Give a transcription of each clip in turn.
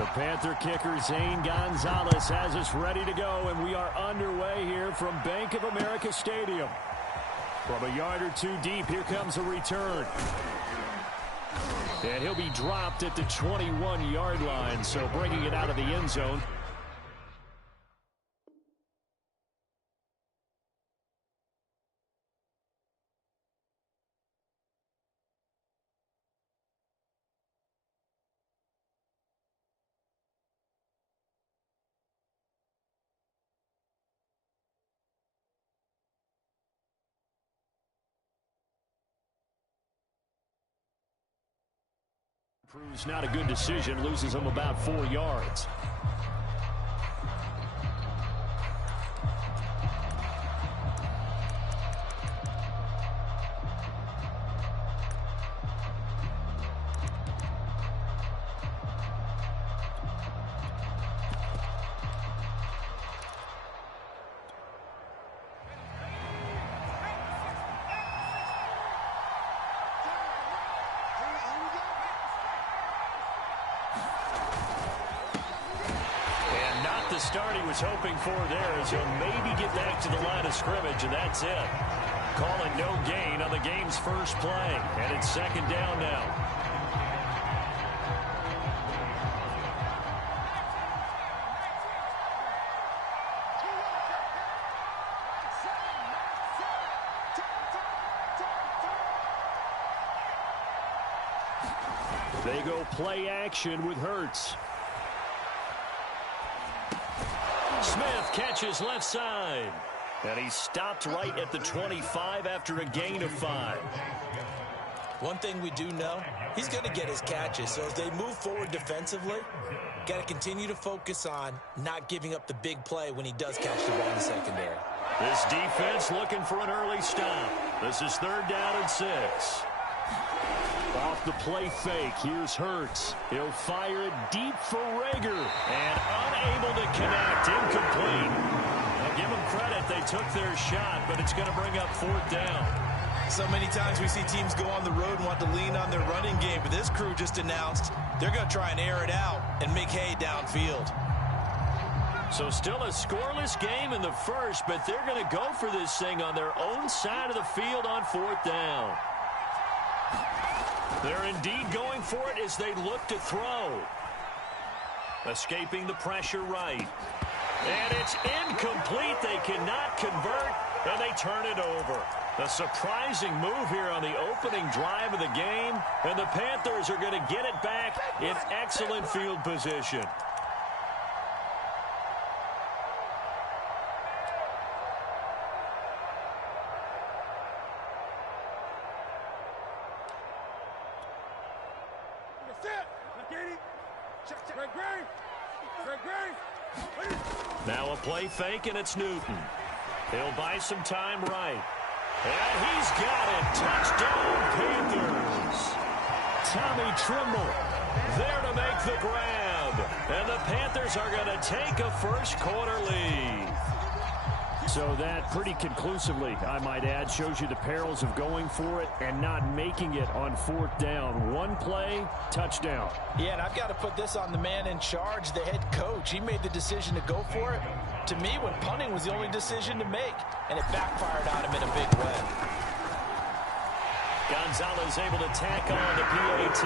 The Panther kicker, Zane Gonzalez, has us ready to go, and we are underway here from Bank of America Stadium. From a yard or two deep, here comes a return. And he'll be dropped at the 21-yard line, so bringing it out of the end zone. Proves not a good decision, loses him about 4 yards. Start he was hoping for there as he'll maybe get back to the line of scrimmage, and that's it. Calling no gain on the game's first play, and it's second down now. They go play action with Hurts. Smith catches left side. And he stopped right at the 25 after a gain of 5. One thing we do know, he's going to get his catches. So as they move forward defensively, got to continue to focus on not giving up the big play when he does catch the ball in the secondary. This defense looking for an early stop. This is 3rd down and 6. Off the play fake, here's Hurts. He'll fire it deep for Rager. And unable to connect, incomplete. Now give them credit, they took their shot, but it's going to bring up 4th down. So many times we see teams go on the road and want to lean on their running game, but this crew just announced they're going to try and air it out and make hay downfield. So still a scoreless game in the first, but they're going to go for this thing on their own side of the field on 4th down. They're indeed going for it as they look to throw. Escaping the pressure right. And it's incomplete. They cannot convert, and they turn it over. A surprising move here on the opening drive of the game, and the Panthers are going to get it back in excellent field position. Now a play fake, and it's Newton. He'll buy some time right. And he's got it. Touchdown, Panthers. Tommy Trimble there to make the grab. And the Panthers are going to take a first-quarter lead. So that pretty conclusively, I might add, shows you the perils of going for it and not making it on 4th down. One play, touchdown. Yeah, and I've got to put this on the man in charge, the head coach. He made the decision to go for it. To me, when punting was the only decision to make, and it backfired on him in a big way. Gonzalez able to tack on the PAT,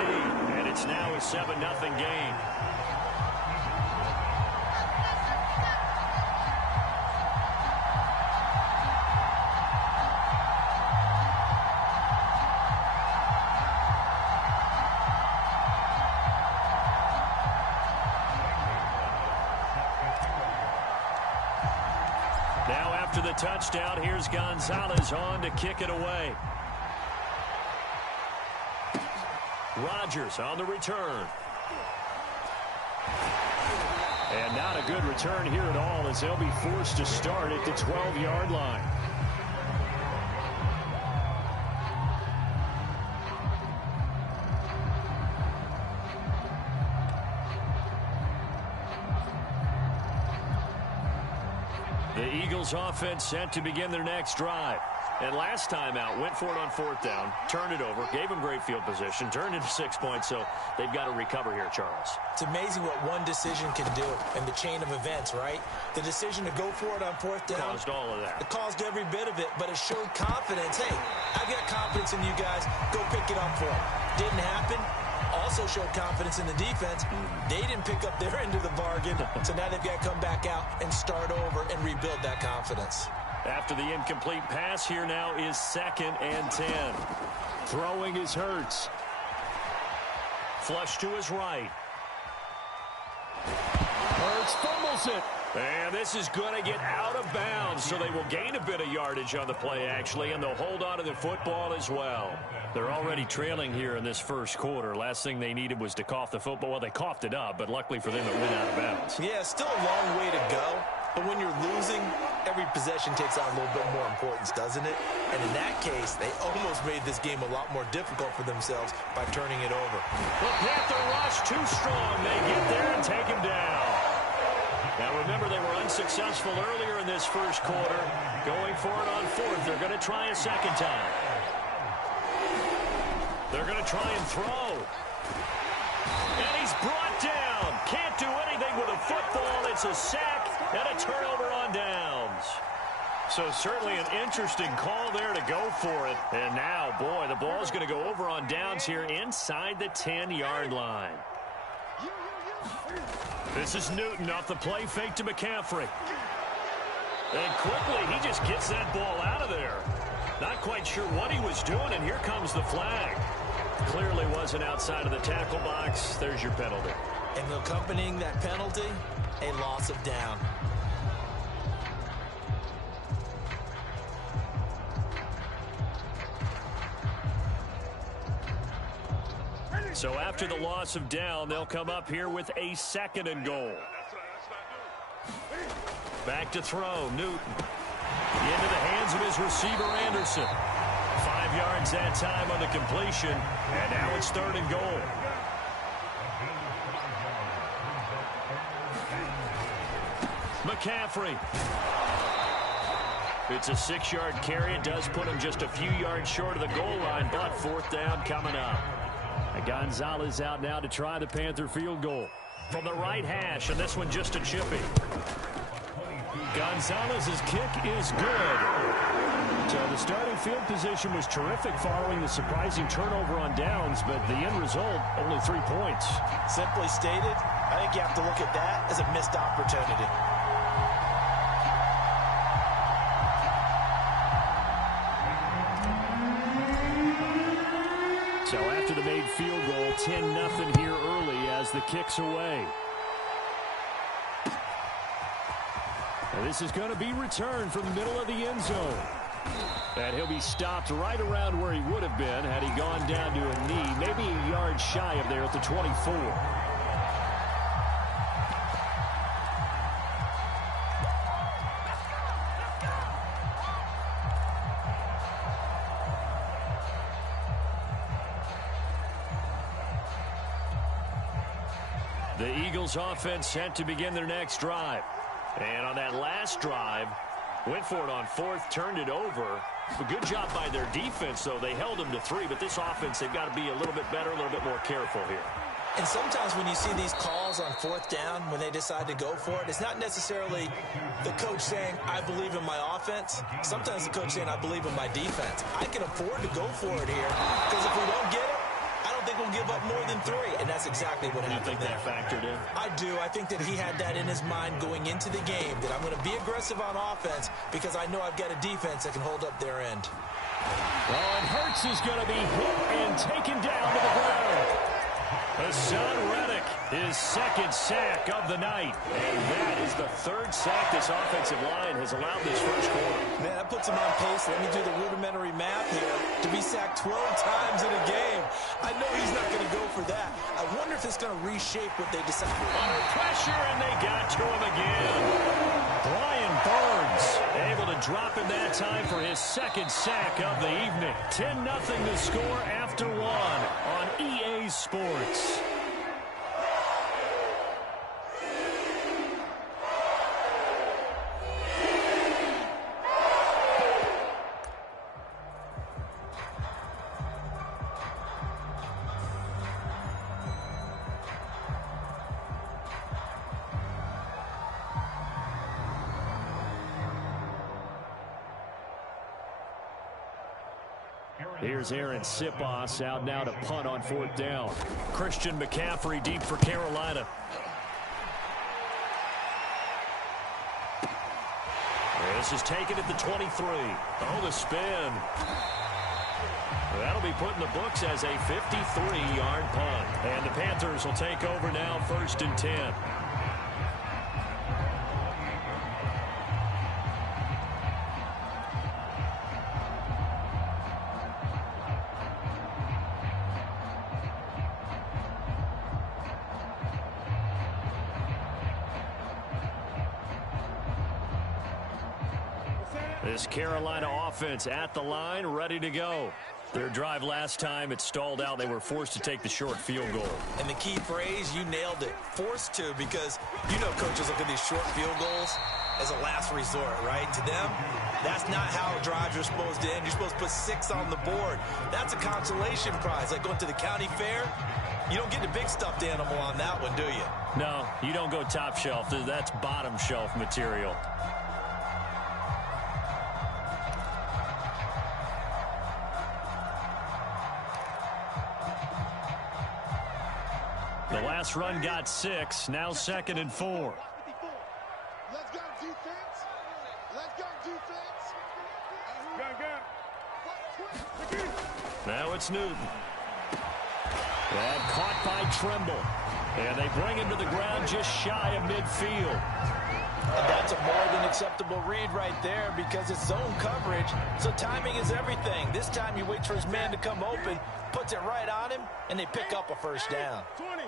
and it's now a 7-0 game. Now after the touchdown, here's Gonzalez on to kick it away. Rodgers on the return. And not a good return here at all, as they'll be forced to start at the 12-yard line. The Eagles offense set to begin their next drive. And last time out, went for it on fourth down, turned it over, gave him great field position, turned into 6 points, so they've got to recover here, Charles. It's amazing what one decision can do in the chain of events, right? The decision to go for it on fourth down. Caused all of that. It caused every bit of it, but it showed confidence. Hey, I've got confidence in you guys. Go pick it up for them. Didn't happen. Also showed confidence in the defense. They didn't pick up their end of the bargain, so now they've got to come back out and start over and rebuild that confidence. After the incomplete pass, here now is 2nd and 10. Throwing is Hurts. Flush to his right. Hurts fumbles it. And this is going to get out of bounds, so they will gain a bit of yardage on the play, actually, and they'll hold on to the football as well. They're already trailing here in this first quarter. Last thing they needed was to cough the football. Well, they coughed it up, but luckily for them, it went out of bounds. Yeah, still a long way to go. But when you're losing, every possession takes on a little bit more importance, doesn't it? And in that case, they almost made this game a lot more difficult for themselves by turning it over. The Panther rush too strong. They get there and take him down. Now remember, they were unsuccessful earlier in this first quarter. Going for it on fourth. They're going to try a second time. They're going to try and throw. And he's brought down. Can't do anything with a football. It's a sack and a turnover on downs. So certainly an interesting call there to go for it. And now, boy, the ball's going to go over on downs here inside the 10-yard line. This is Newton off the play fake to McCaffrey. And quickly, he just gets that ball out of there. Not quite sure what he was doing, and here comes the flag. Clearly wasn't outside of the tackle box. There's your penalty. And accompanying that penalty, a loss of down. So after the loss of down, they'll come up here with a 2nd and goal. Back to throw, Newton. Into the hands of his receiver, Anderson. 5 yards that time on the completion, and now it's 3rd and goal. McCaffrey. It's a 6-yard carry. It does put him just a few yards short of the goal line, but 4th down coming up. And Gonzalez out now to try the Panther field goal. From the right hash, and this one just a chippy. Gonzalez's kick is good. So the starting field position was terrific following the surprising turnover on downs, but the end result, only 3 points. Simply stated, I think you have to look at that as a missed opportunity. So after the made field goal, 10-0 here early as the kick's away. And this is going to be returned from the middle of the end zone. And he'll be stopped right around where he would have been had he gone down to a knee, maybe a yard shy of there at the 24. The Eagles offense set to begin their next drive. And on that last drive, went for it on fourth, turned it over. A good job by their defense, though. They held them to 3, but this offense, they've got to be a little bit better, a little bit more careful here. And sometimes when you see these calls on 4th down, when they decide to go for it, it's not necessarily the coach saying, I believe in my offense. Sometimes the coach saying, I believe in my defense. I can afford to go for it here, because if we don't get it, I don't think we'll give up more than 3, and that's exactly what happened there. You think that factored in? I do. I think that he had that in his mind going into the game, that I'm going to be aggressive on offense because I know I've got a defense that can hold up their end. Well, and Hurts is going to be hit and taken down to the ground. Hassan Reddick, his 2nd sack of the night. And that is the 3rd sack this offensive line has allowed this first quarter. Man, that puts him on pace. Let me do the rudimentary math here. To be sacked 12 times in a game. I know he's not going to go for that. I wonder if it's going to reshape what they decide. Under pressure, and they got to him again. Brian Burns able to drop in that time for his 2nd sack of the evening. 10-0 to score after 1 on EA Sports. Here's Aaron Sipos out now to punt on 4th down. Christian McCaffrey deep for Carolina. This is taken at the 23. Oh, the spin. That'll be put in the books as a 53-yard punt. And the Panthers will take over now, 1st and 10. This Carolina offense at the line, ready to go. Their drive last time, it stalled out. They were forced to take the short field goal. And the key phrase, you nailed it, forced to, because you know coaches look at these short field goals as a last resort, right? To them, that's not how drives are supposed to end. You're supposed to put 6 on the board. That's a consolation prize. Like going to the county fair, you don't get the big stuffed animal on that one, do you? No, you don't go top shelf. That's bottom shelf material. The last run got 6. Now 2nd and 4. Let's go defense. Let's go defense. Now it's Newton. And caught by Trimble. And they bring him to the ground just shy of midfield. And that's a more than acceptable read right there because it's zone coverage, so timing is everything. This time he waits for his man to come open, puts it right on him, and they pick up a 1st down. 20.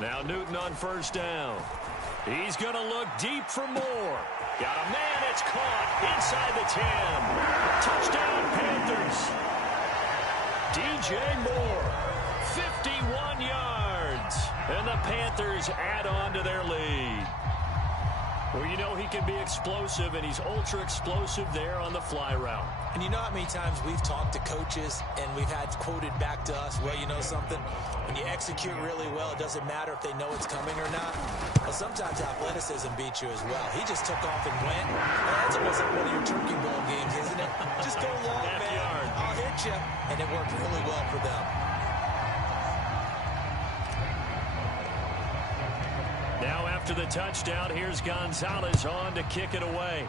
Now Newton on 1st down. He's going to look deep for more. Got a man, it's caught inside the 10. Touchdown Panthers. DJ Moore, 51 yards. And the Panthers add on to their lead. Well, you know he can be explosive, and he's ultra-explosive there on the fly route. And you know how many times we've talked to coaches and we've had quoted back to us, well, you know something? When you execute really well, it doesn't matter if they know it's coming or not. Well, sometimes athleticism beats you as well. He just took off and went. That's almost like one of your turkey bowl games, isn't it? Just go long, man. I'll hit you. And it worked really well for them. Now after the touchdown, here's Gonzalez on to kick it away.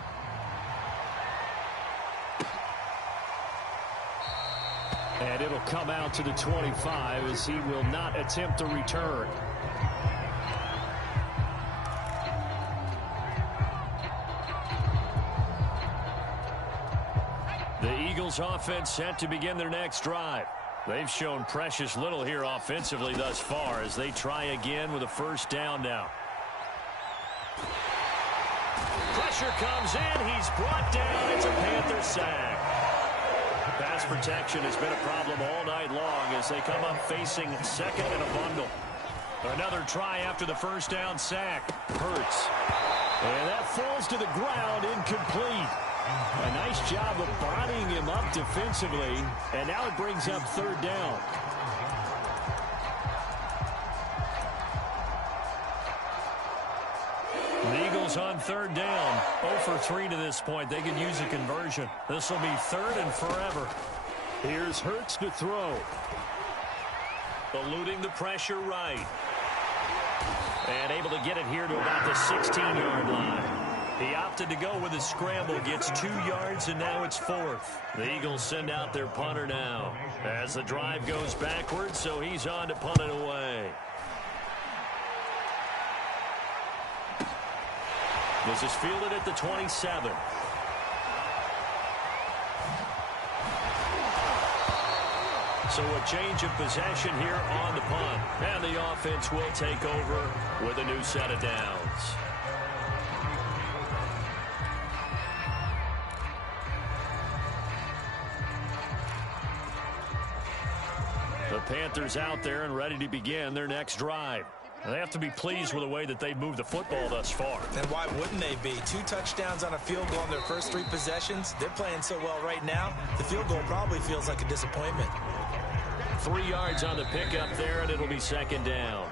And it'll come out to the 25 as he will not attempt a return. The Eagles offense set to begin their next drive. They've shown precious little here offensively thus far as they try again with a 1st down now. Pressure comes in. He's brought down. It's a Panther sack. Pass protection has been a problem all night long as they come up facing 2nd and a bundle. Another try after the 1st down sack. Hurts. And that falls to the ground, incomplete. A nice job of bodying him up defensively. And now it brings up 3rd down. The Eagles on 3rd down. 0 for 3 to this point. They could use a conversion. This will be 3rd and forever. Here's Hurts to throw. Eluding the pressure right. And able to get it here to about the 16-yard line. He opted to go with a scramble. Gets 2 yards, and now it's 4th. The Eagles send out their punter now. As the drive goes backwards, so he's on to punt it away. This is fielded at the 27. So a change of possession here on the punt. And the offense will take over with a new set of downs. The Panthers out there and ready to begin their next drive. They have to be pleased with the way that they've moved the football thus far. And why wouldn't they be? 2 touchdowns on a field goal on their first 3 possessions. They're playing so well right now, the field goal probably feels like a disappointment. 3 yards on the pickup there, and it'll be 2nd down.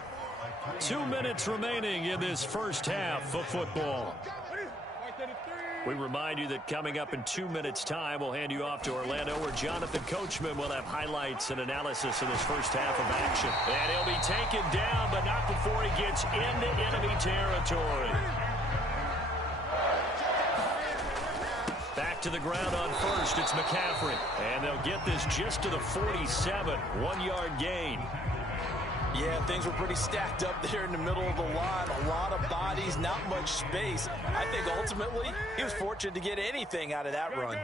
2 minutes remaining in this first half of football. We remind you that coming up in 2 minutes' time, we'll hand you off to Orlando, where Jonathan Coachman will have highlights and analysis of this first half of action. And he'll be taken down, but not before he gets into enemy territory. Back to the ground on first, it's McCaffrey. And they'll get this just to the 47, 1-yard gain. Yeah, things were pretty stacked up there in the middle of the line. A lot of bodies, not much space. I think ultimately he was fortunate to get anything out of that run.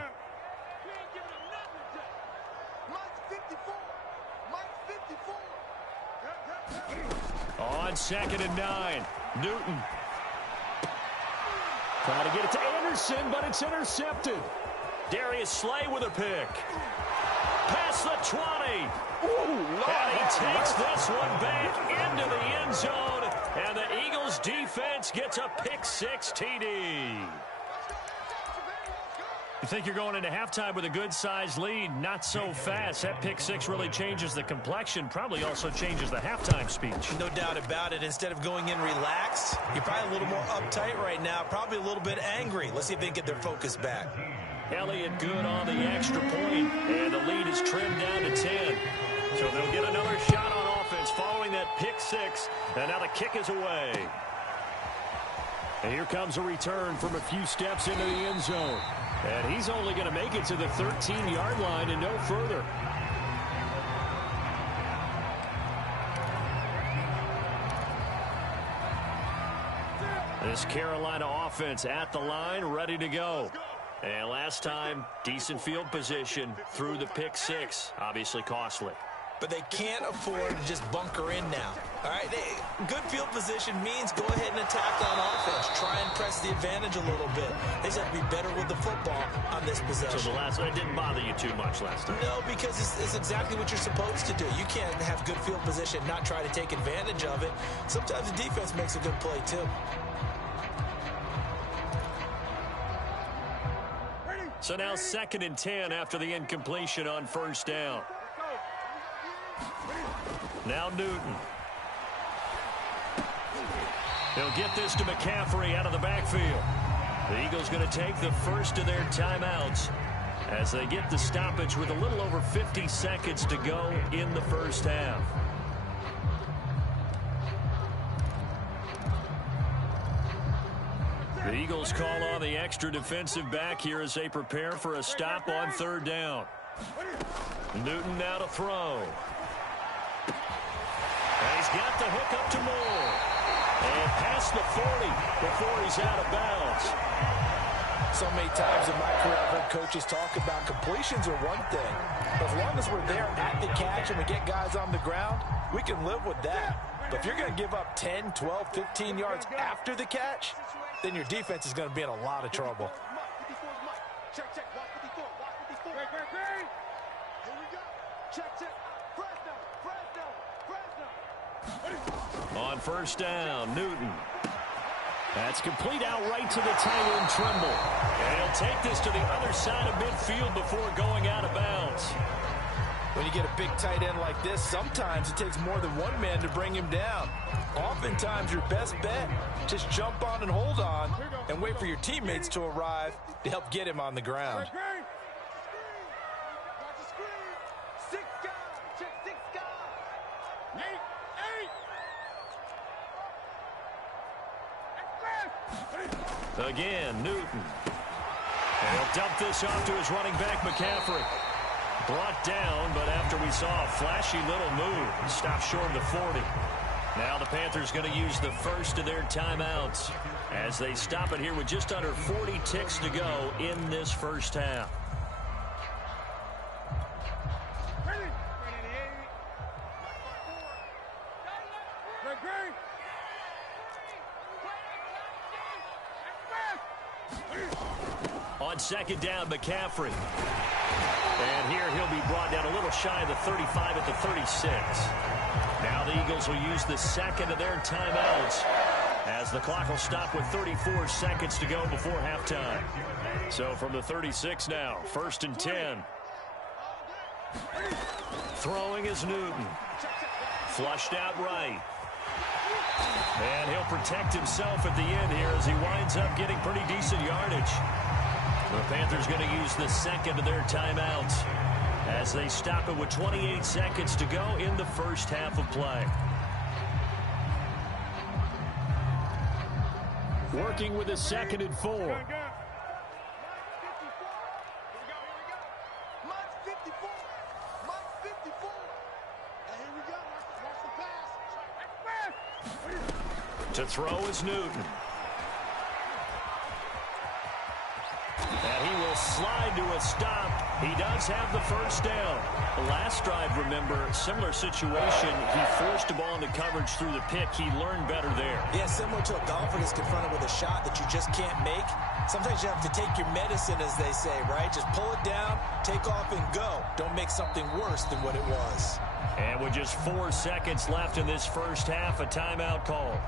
On 2nd and 9, Newton. Trying to get it to Anderson, but it's intercepted. Darius Slay with a pick. Past the 20. And he takes this one back into the end zone. And the Eagles defense gets a pick-6 TD. You think you're going into halftime with a good-sized lead? Not so fast. That pick-6 really changes the complexion. Probably also changes the halftime speech. No doubt about it. Instead of going in relaxed, you're probably a little more uptight right now. Probably a little bit angry. Let's see if they can get their focus back. Elliott good on the extra point, and the lead is trimmed down to 10. So they'll get another shot on offense following that pick-6, and now the kick is away. And here comes a return from a few steps into the end zone. And he's only going to make it to the 13-yard line and no further. This Carolina offense at the line, ready to go. And last time, decent field position through the pick-6. Obviously costly. But they can't afford to just bunker in now. All right, good field position means go ahead and attack on offense. Try and press the advantage a little bit. They just have to be better with the football on this possession. So the last one didn't bother you too much last time? No, because it's exactly what you're supposed to do. You can't have good field position and not try to take advantage of it. Sometimes the defense makes a good play, too. So now 2nd and 10 after the incompletion on first down. Now Newton. He'll get this to McCaffrey out of the backfield. The Eagles going to take the first of their timeouts as they get the stoppage with a little over 50 seconds to go in the first half. The Eagles call on the extra defensive back here as they prepare for a stop on 3rd down. Newton now to throw. And he's got the hook up to Moore. And past the 40 before he's out of bounds. So many times in my career I've heard coaches talk about completions are one thing. But as long as we're there at the catch and we get guys on the ground, we can live with that. But if you're going to give up 10, 12, 15 yards after the catch, then your defense is going to be in a lot of trouble. Check, check. Watch 54. Watch 54. Here we go. Check, check. On first down, Newton. That's complete out right to the tight end, Trimble. And he'll take this to the other side of midfield before going out of bounds. When you get a big tight end like this, sometimes it takes more than one man to bring him down. Oftentimes, your best bet, just jump on and hold on and wait for your teammates to arrive to help get him on the ground. Again, Newton. And he'll dump this off to his running back, McCaffrey. Brought down, but after we saw a flashy little move, stopped short of the 40. Now the Panthers going to use the first of their timeouts as they stop it here with just under 40 ticks to go in this first half. On 2nd down, McCaffrey. And here he'll be brought down a little shy of the 35 at the 36. Now the Eagles will use the second of their timeouts as the clock will stop with 34 seconds to go before halftime. So from the 36 now, 1st and 10. Throwing is Newton. Flushed out right. And he'll protect himself at the end here as he winds up getting pretty decent yardage. The Panthers going to use the second of their timeouts as they stop it with 28 seconds to go in the first half of play. Working with a 2nd and 4. To throw is Newton. And he will slide to a stop. He does have the first down. The last drive, remember, similar situation. He forced the ball into coverage through the pick. He learned better there. Yeah, similar to a golfer that's confronted with a shot that you just can't make. Sometimes you have to take your medicine, as they say, right? Just pull it down, take off, and go. Don't make something worse than what it was. And with just 4 seconds left in this first half, a timeout call.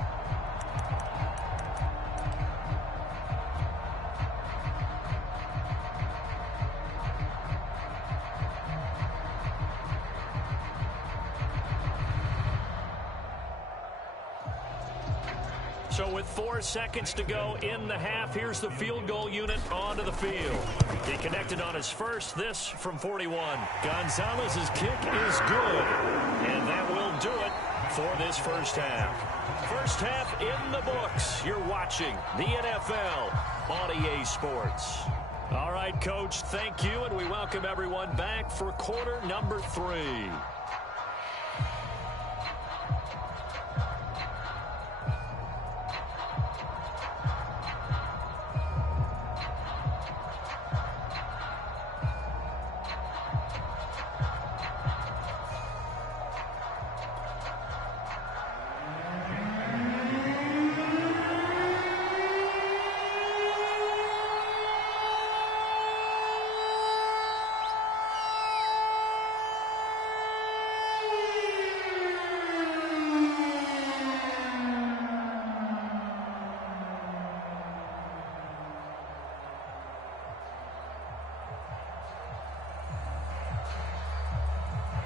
So with 4 seconds to go in the half, here's the field goal unit onto the field. He connected on his first, this from 41. Gonzalez's kick is good, and that will do it for this first half. First half in the books. You're watching the NFL on EA Sports. All right, Coach, thank you, and we welcome everyone back for quarter number 3.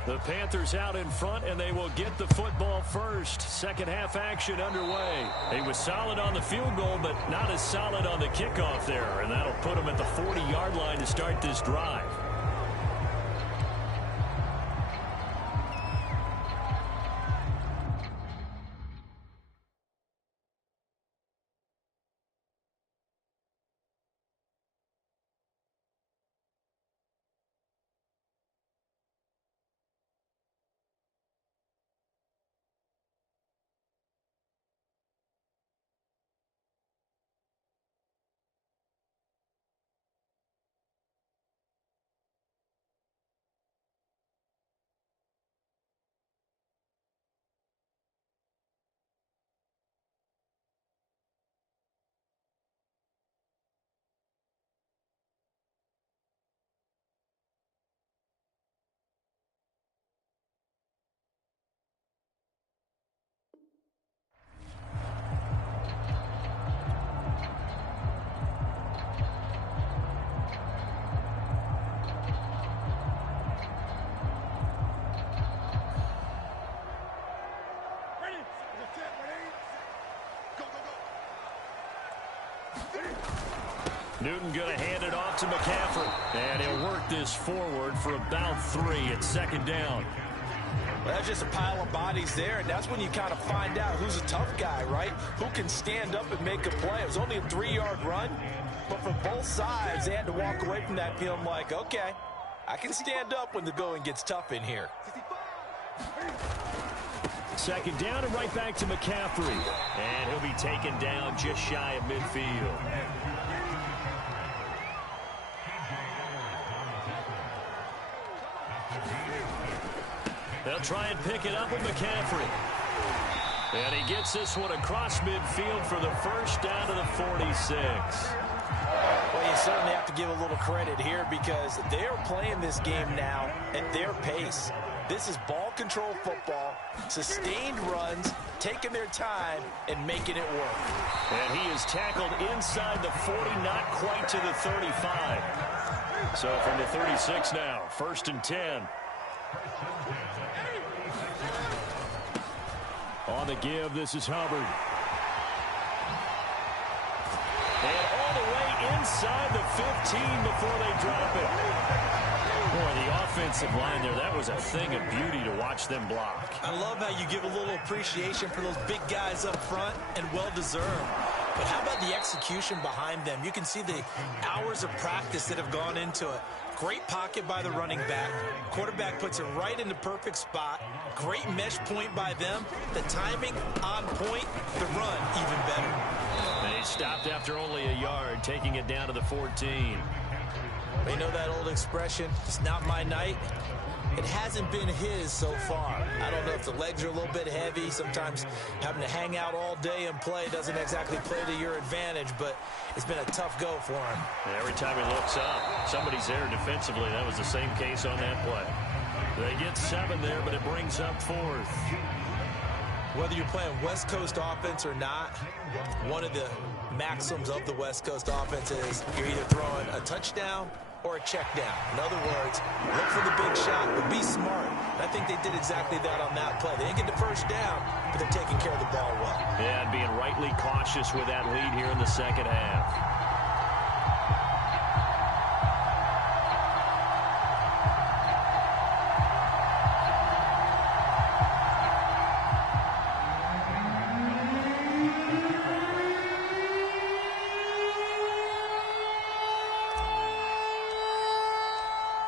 The Panthers out in front, and they will get the football first. Second half action underway. He was solid on the field goal, but not as solid on the kickoff there, and that'll put him at the 40-yard line to start this drive. Newton going to hand it off to McCaffrey. And he'll work this forward for about 3 at second down. Well, that's just a pile of bodies there, and that's when you kind of find out who's a tough guy, right? Who can stand up and make a play. It was only a 3-yard run, but for both sides, they had to walk away from that feeling like, okay, I can stand up when the going gets tough in here. Second down and right back to McCaffrey. And he'll be taken down just shy of midfield. They'll try and pick it up with McCaffrey. And he gets this one across midfield for the first down to the 46. Well, you certainly have to give a little credit here because they are playing this game now at their pace. This is ball control football, sustained runs, taking their time, and making it work. And he is tackled inside the 40, not quite to the 35. So from the 36 now, 1st and 10. On the give, this is Hubbard. And all the way inside the 15 before they drop it. Boy, the offensive line there, that was a thing of beauty to watch them block. I love how you give a little appreciation for those big guys up front, and well-deserved. But how about the execution behind them? You can see the hours of practice that have gone into it. Great pocket by the running back. Quarterback puts it right in the perfect spot. Great mesh point by them. The timing on point. The run even better. And he stopped after only a yard, taking it down to the 14. You know that old expression, it's not my night? It hasn't been his so far. I don't know if the legs are a little bit heavy. Sometimes having to hang out all day and play doesn't exactly play to your advantage, but it's been a tough go for him. And every time he looks up, somebody's there defensively. That was the same case on that play. They get 7 there, but it brings up 4th. Whether you're playing West Coast offense or not, one of the maxims of the West Coast offense is you're either throwing a touchdown or a check down. In other words, look for the big shot, but be smart. And I think they did exactly that on that play. They didn't get the first down, but they're taking care of the ball well. Yeah, and being rightly cautious with that lead here in the second half.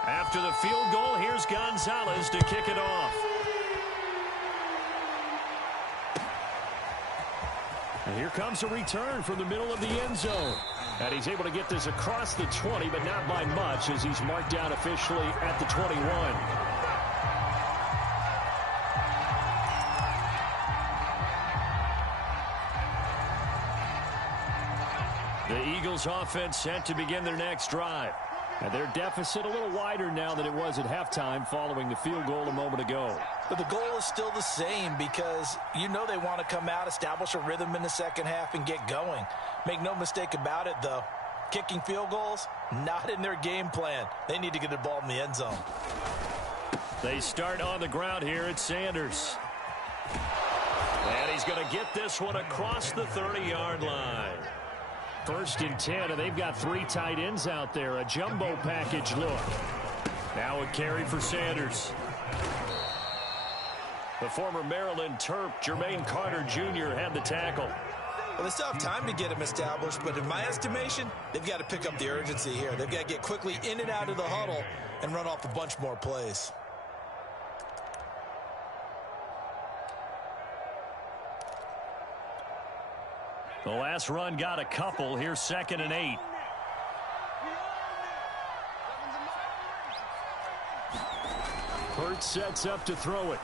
After the field goal, here's Gonzalez to kick it off. And here comes a return from the middle of the end zone. And he's able to get this across the 20, but not by much, as he's marked down officially at the 21. The Eagles offense set to begin their next drive. And their deficit a little wider now than it was at halftime following the field goal a moment ago. But the goal is still the same, because you know they want to come out, establish a rhythm in the second half, and get going. Make no mistake about it, though. Kicking field goals, not in their game plan. They need to get the ball in the end zone. They start on the ground here at Sanders. And he's going to get this one across the 30-yard line. 1st and 10, and they've got 3 tight ends out there. A jumbo package look. Now a carry for Sanders. The former Maryland Terp, Jermaine Carter Jr., had the tackle. Well, they still have time to get him established, but in my estimation, they've got to pick up the urgency here. They've got to get quickly in and out of the huddle and run off a bunch more plays. The last run got a couple. Here's 2nd and 8. Hurts sets up to throw it.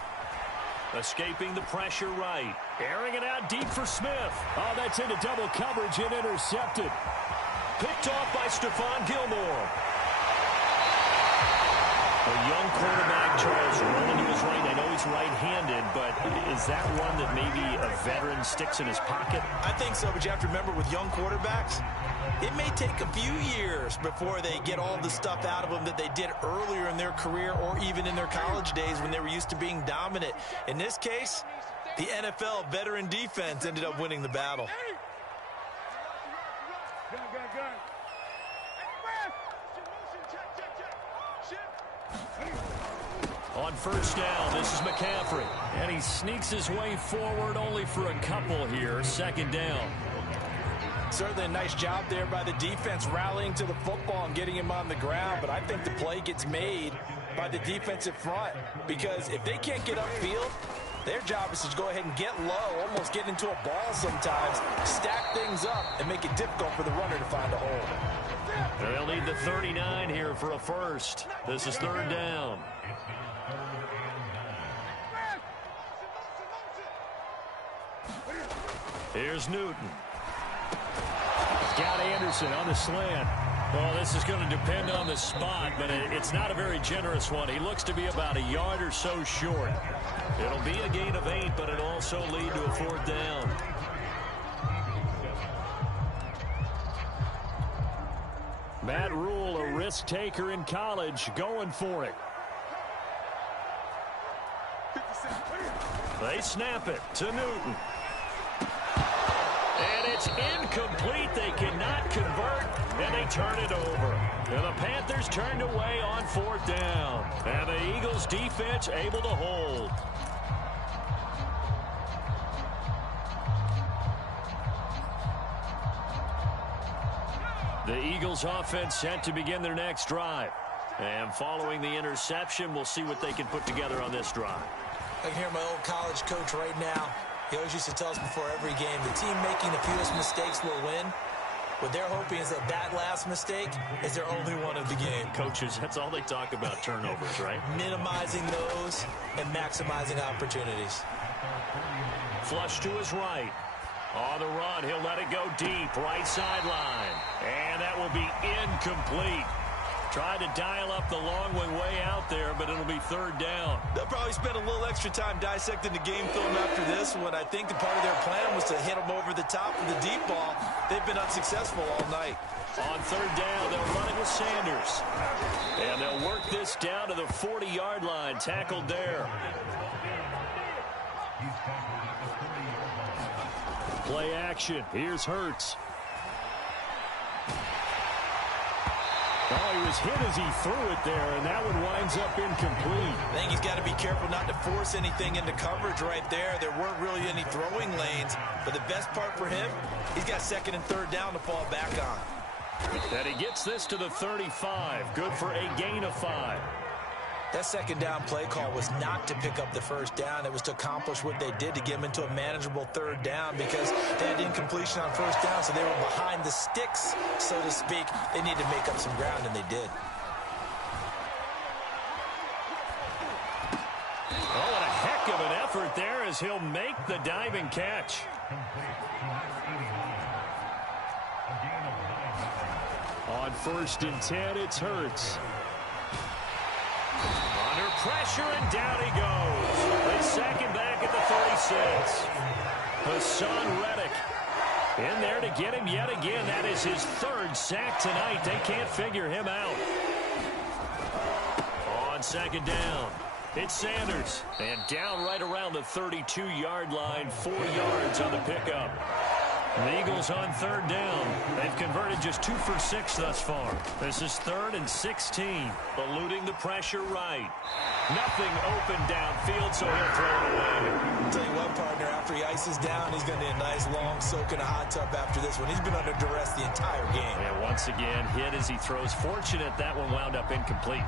Escaping the pressure right. Airing it out deep for Smith. Oh, that's into double coverage and intercepted. Picked off by Stephon Gilmore. A young quarterback, Charles, rolling to his right. I know he's right-handed, but is that one that maybe a veteran sticks in his pocket? I think so, but you have to remember with young quarterbacks, it may take a few years before they get all the stuff out of them that they did earlier in their career or even in their college days when they were used to being dominant. In this case, the NFL veteran defense ended up winning the battle. On 1st down, this is McCaffrey. And he sneaks his way forward only for a couple here. 2nd down. Certainly a nice job there by the defense rallying to the football and getting him on the ground. But I think the play gets made by the defensive front, because if they can't get upfield, their job is to go ahead and get low, almost get into a ball sometimes, stack things up, and make it difficult for the runner to find a hole. They'll need the 39 here for a first. This is 3rd down. Here's Newton. Got Anderson on the slant. Well, this is going to depend on the spot, but it's not a very generous one. He looks to be about a yard or so short. It'll be a gain of 8, but it'll also lead to a 4th down. Matt Rule, a risk taker in college, going for it. They snap it to Newton. And it's incomplete. They cannot convert, and they turn it over. And the Panthers turned away on 4th down. And the Eagles defense able to hold. The Eagles offense set to begin their next drive. And following the interception, we'll see what they can put together on this drive. I can hear my old college coach right now. He always used to tell us before every game, the team making the fewest mistakes will win. What they're hoping is that that last mistake is their only one of the game. Coaches, that's all they talk about, turnovers, right? Minimizing those and maximizing opportunities. Flush to his right. On the run, he'll let it go deep, right sideline. And that will be incomplete. Tried to dial up the long one way out there, but it'll be 3rd down. They'll probably spend a little extra time dissecting the game film after this one. I think the part of their plan was to hit them over the top of the deep ball. They've been unsuccessful all night. On 3rd down, they'll run it with Sanders. And they'll work this down to the 40-yard line, tackled there. Play action. Here's Hurts. Oh, he was hit as he threw it there, and that one winds up incomplete. I think he's got to be careful not to force anything into coverage right there. There weren't really any throwing lanes, but the best part for him, he's got 2nd and 3rd down to fall back on. And he gets this to the 35. Good for a gain of 5. That 2nd down play call was not to pick up the 1st down. It was to accomplish what they did to get them into a manageable 3rd down because they had incompletion on 1st down, so they were behind the sticks, so to speak. They needed to make up some ground, and they did. Oh, what a heck of an effort there as he'll make the diving catch. On 1st and 10, it's Hurts. Under pressure, and down he goes. They sack him back at the 36. Hassan Reddick in there to get him yet again. That is his 3rd sack tonight. They can't figure him out. On 2nd down, it's Sanders. And down right around the 32-yard line, 4 yards on the pickup. The Eagles on 3rd down. They've converted just 2 for 6 thus far. This is 3rd and 16. Eluding the pressure right. Nothing open downfield, so he'll throw it away. I'll tell you what, partner, after he ices down, he's going to need a nice long soak in a hot tub after this one. He's been under duress the entire game. And once again, hit as he throws. Fortunate that one wound up incomplete.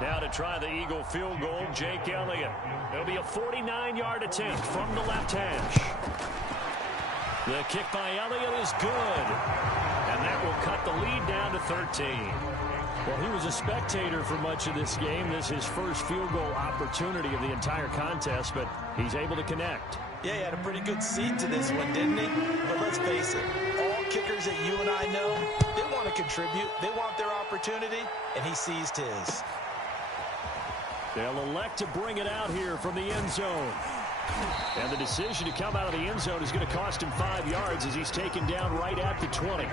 Now to try the Eagle field goal, Jake Elliott. It'll be a 49-yard attempt from the left hash. The kick by Elliott is good. And that will cut the lead down to 13. Well, he was a spectator for much of this game. This is his first field goal opportunity of the entire contest, but he's able to connect. Yeah, he had a pretty good seat to this one, didn't he? But let's face it, all kickers that you and I know, they want to contribute. They want their opportunity, and he seized his. They'll elect to bring it out here from the end zone. And the decision to come out of the end zone is going to cost him 5 yards as he's taken down right at the 20.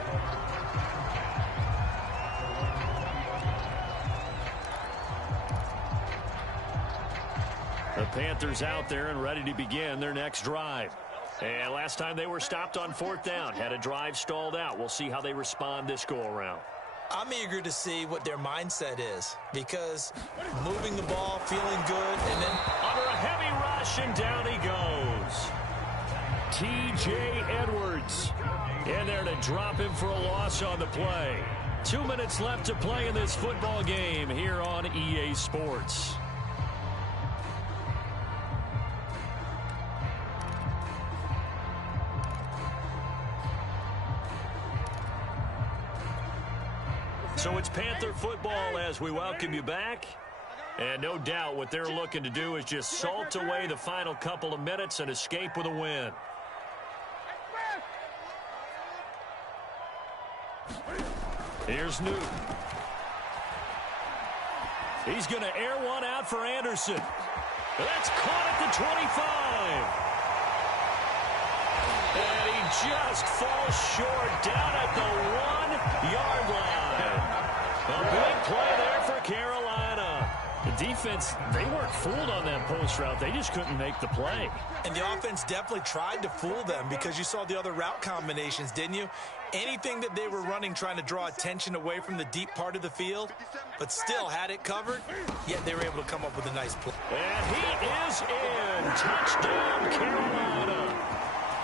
The Panthers out there and ready to begin their next drive. And last time they were stopped on 4th down, had a drive stalled out. We'll see how they respond this go-around. I'm eager to see what their mindset is because moving the ball, feeling good, and then under a heavy rush, and down he goes. T.J. Edwards in there to drop him for a loss on the play. 2 minutes left to play in this football game here on EA Sports. So it's Panther football as we welcome you back. And no doubt what they're looking to do is just salt away the final couple of minutes and escape with a win. Here's Newton. He's going to air one out for Anderson. That's caught at the 25. And he just falls short down at the 1-yard line. A big play there for Carolina. defense, they weren't fooled on that post route. They just couldn't make the play. And the offense definitely tried to fool them because you saw the other route combinations, didn't you? Anything that they were running trying to draw attention away from the deep part of the field, but still had it covered, yet they were able to come up with a nice play. And he is in. Touchdown, Carolina.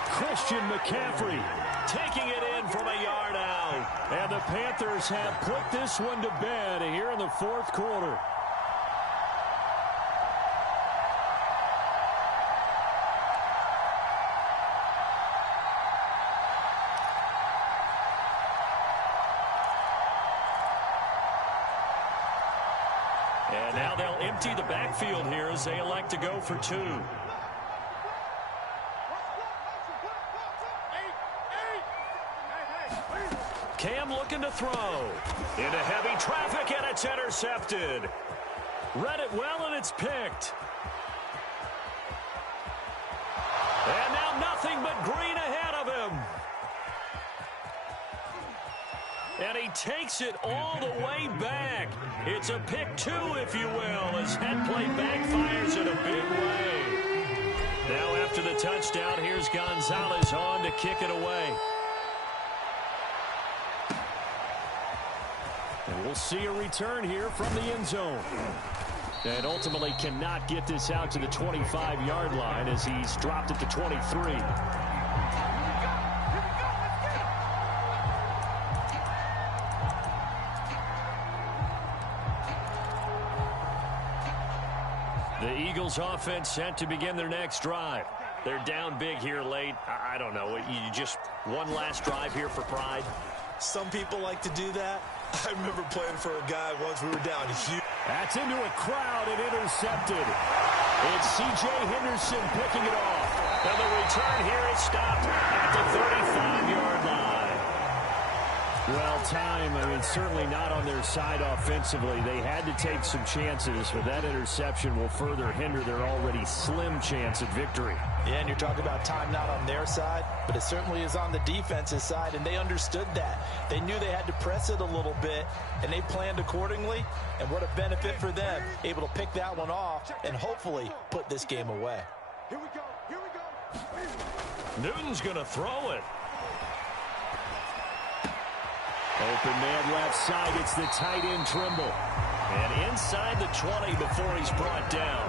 Christian McCaffrey taking it in from a yard out. And the Panthers have put this one to bed here in the fourth quarter. And now they'll empty the backfield here as they elect to go for two. Cam looking to throw. Into heavy traffic, and it's intercepted. Read it well, and it's picked. And now nothing but green ahead of him. And he takes it all the way back. It's a pick two, if you will, as that play backfires in a big way. Now after the touchdown, here's Gonzalez on to kick it away. And we'll see a return here from the end zone. And ultimately cannot get this out to the 25-yard line as he's dropped at the 23. The Eagles offense set to begin their next drive. They're down big here late. I don't know. You just one last drive here for pride. Some people like to do that. I remember playing for a guy once we were down huge. That's into a crowd and intercepted. It's C.J. Henderson picking it off. And the return here is stopped at the 35-yard line. Well, certainly not on their side offensively. They had to take some chances, but that interception will further hinder their already slim chance at victory. Yeah, and you're talking about time not on their side, but it certainly is on the defensive side, and they understood that. They knew they had to press it a little bit, and they planned accordingly, and what a benefit for them, able to pick that one off and hopefully put this game away. Here we go. Here we go. Newton's going to throw it. Open man left side. It's the tight end Trimble. And inside the 20 before he's brought down.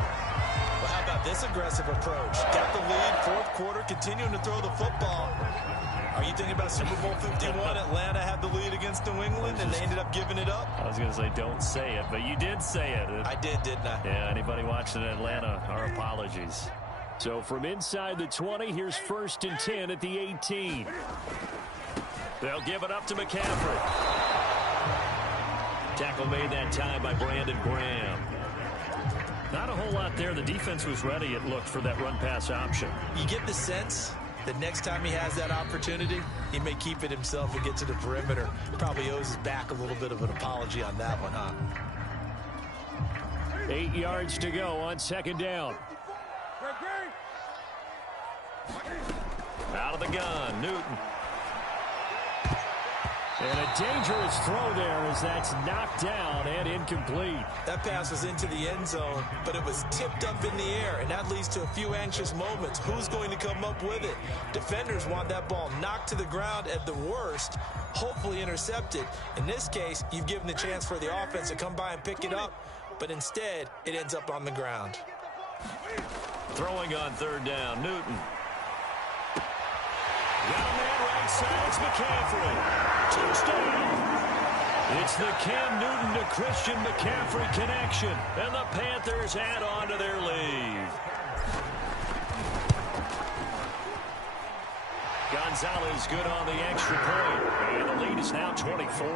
Well, how about this aggressive approach? Got the lead, fourth quarter, continuing to throw the football. Are you thinking about Super Bowl 51? Atlanta had the lead against New England, and they ended up giving it up? I was going to say, don't say it, but you did say it. I did, didn't I? Yeah, anybody watching Atlanta, our apologies. So from inside the 20, here's 1st and 10 at the 18. They'll give it up to McCaffrey. Tackle made that time by Brandon Graham. Not a whole lot there. The defense was ready, it looked, for that run-pass option. You get the sense that next time he has that opportunity, he may keep it himself and get to the perimeter. Probably owes his back a little bit of an apology on that one, huh? 8 yards to go on 2nd down. Out of the gun, Newton. And a dangerous throw there as that's knocked down and incomplete. That pass was into the end zone, but it was tipped up in the air, and that leads to a few anxious moments. Who's going to come up with it? Defenders want that ball knocked to the ground at the worst, hopefully intercepted. In this case, you've given the chance for the offense to come by and pick it up, but instead, it ends up on the ground. Throwing on 3rd down, Newton. Down man right side, it's McCaffrey. Touchdown! It's the Cam Newton to Christian McCaffrey connection, and the Panthers add on to their lead. Gonzalez good on the extra point, and the lead is now 24.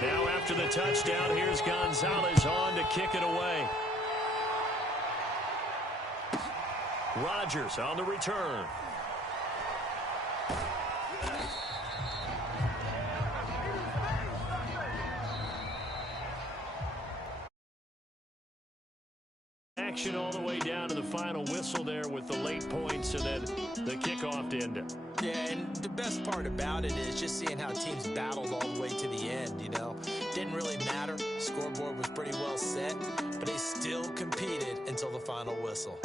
Now after the touchdown, here's Gonzalez on to kick it away. Rodgers on the return. Action all the way down to the final whistle there with the late points and then the kickoff to end it. Yeah, and the best part about it is just seeing how teams battled all the way to the end, you know. Didn't really matter. Scoreboard was pretty well set, but they still competed until the final whistle.